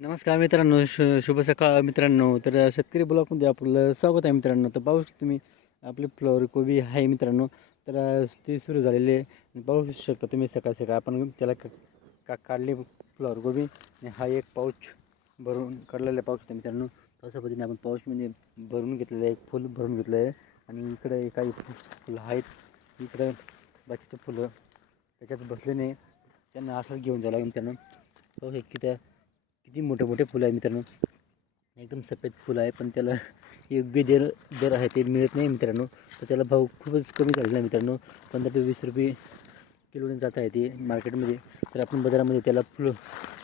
नमस्कार मित्रांनो, शुभ सकाळ मित्रांनो. तर शेतकरी ब्लॉगमध्ये आपलं स्वागत आहे मित्रांनो. तर पाहू शकता तुम्ही आपली फ्लॉवर कोबी आहे मित्रांनो. तर ती सुरू झालेली आहे. पाहू शकता तुम्ही सकाळ सकाळ आपण त्याला काढली फ्लॉवर कोबी आणि हा एक पाऊच भरून काढलेला पाऊच आहे मित्रांनो. तशा पद्धतीने आपण पाऊचमध्ये भरून घेतलेलं आहे, फुल भरून घेतलं आहे. आणि इकडे काही फुलं आहेत, इकडे बाकीचे फुलं त्याच्यात बसले नाही, त्यांना असं घेऊन जावं लागेल मित्रांनो. पाहू शकता किती मोठे मोठे फुलं आहे मित्रांनो. एकदम सफेद फुलं आहे, पण त्याला योग्य दर आहे ते मिळत नाही मित्रांनो. तर त्याला भाव खूपच कमी झालेला आहे मित्रांनो. 15 ते 20 रुपये किलोने जात आहे ते मार्केटमध्ये. तर आपण बाजारामध्ये त्याला फुलं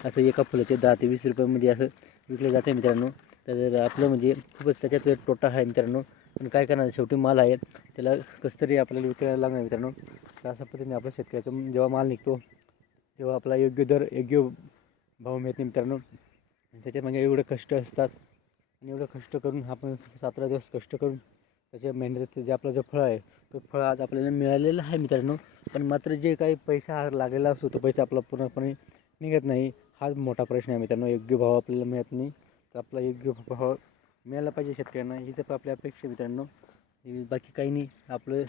असं एका फुलाचे 10 ते 20 रुपयामध्ये असं विकलं जातं आहे मित्रांनो. तर आपलं म्हणजे खूपच त्याच्यात तोटा आहे मित्रांनो. पण काय करणार, शेवटी माल आहे, त्याला कसं तरी आपल्याला विकायला लागणार मित्रांनो. तर अशा पद्धतीने आपल्या शेतकऱ्याचा जेव्हा माल निघतो तेव्हा आपला योग्य दर, योग्य भाव मिळत नाही मित्रांनो. त्याच्यामागे एवढे कष्ट असतात आणि एवढं कष्ट करून आपण 17 दिवस कष्ट करून त्याच्या मेहनतीचं जे आपलं जे फळ आहे तो फळ आज आपल्याला मिळालेलं आहे मित्रांनो. पण मात्र जे काही पैसा लागलेला असतो तो पैसा आपला पूर्णपणे निघत नाही. हाच मोठा प्रश्न आहे मित्रांनो. योग्य भाव आपल्याला मिळत नाही. तर आपला योग्य भाव मिळायला पाहिजे शेतकऱ्यांना, ही तर आपली अपेक्षा मित्रांनो. बाकी काही नाही. आपलं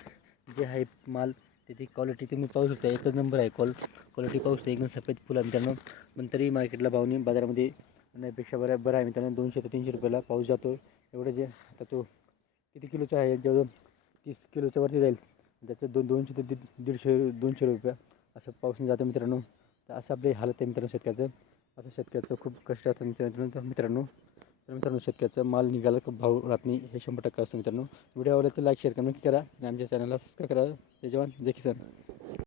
जे आहे माल त्याची क्वालिटी तुम्ही पाहू शकता, एकच नंबर आहे. क्वालिटी पाहू शकता, एकदम सफेद फुलं आहे मित्रांनो. पण तरी मार्केटला भाव नाही, बाजारामध्ये नाही बरं आहे मित्रांनो. 200 ते 300 रुपयाला पाऊस जातो. एवढं जे आता तो किती किलोचा आहे, जवळ 30 किलोच्या वरती जाईल. त्याचं 200 ते 250 रुपये असं पाऊस जातं मित्रांनो. तर असं आपली हालत आहे मित्रांनो शेतकऱ्याचं. असं शेतकऱ्याचं खूप कष्ट असतं मित्रांनो. तर मित्रांनो शेतकऱ्याचा माल निघाला का भाव राहत नाही, हे 100% असतं मित्रांनो. व्हिडिओ आवडला तर लाईक शेअर करा, नक्की करा आणि आमच्या चॅनलला सबस्क्राईब करा. जय जवान जय किसान.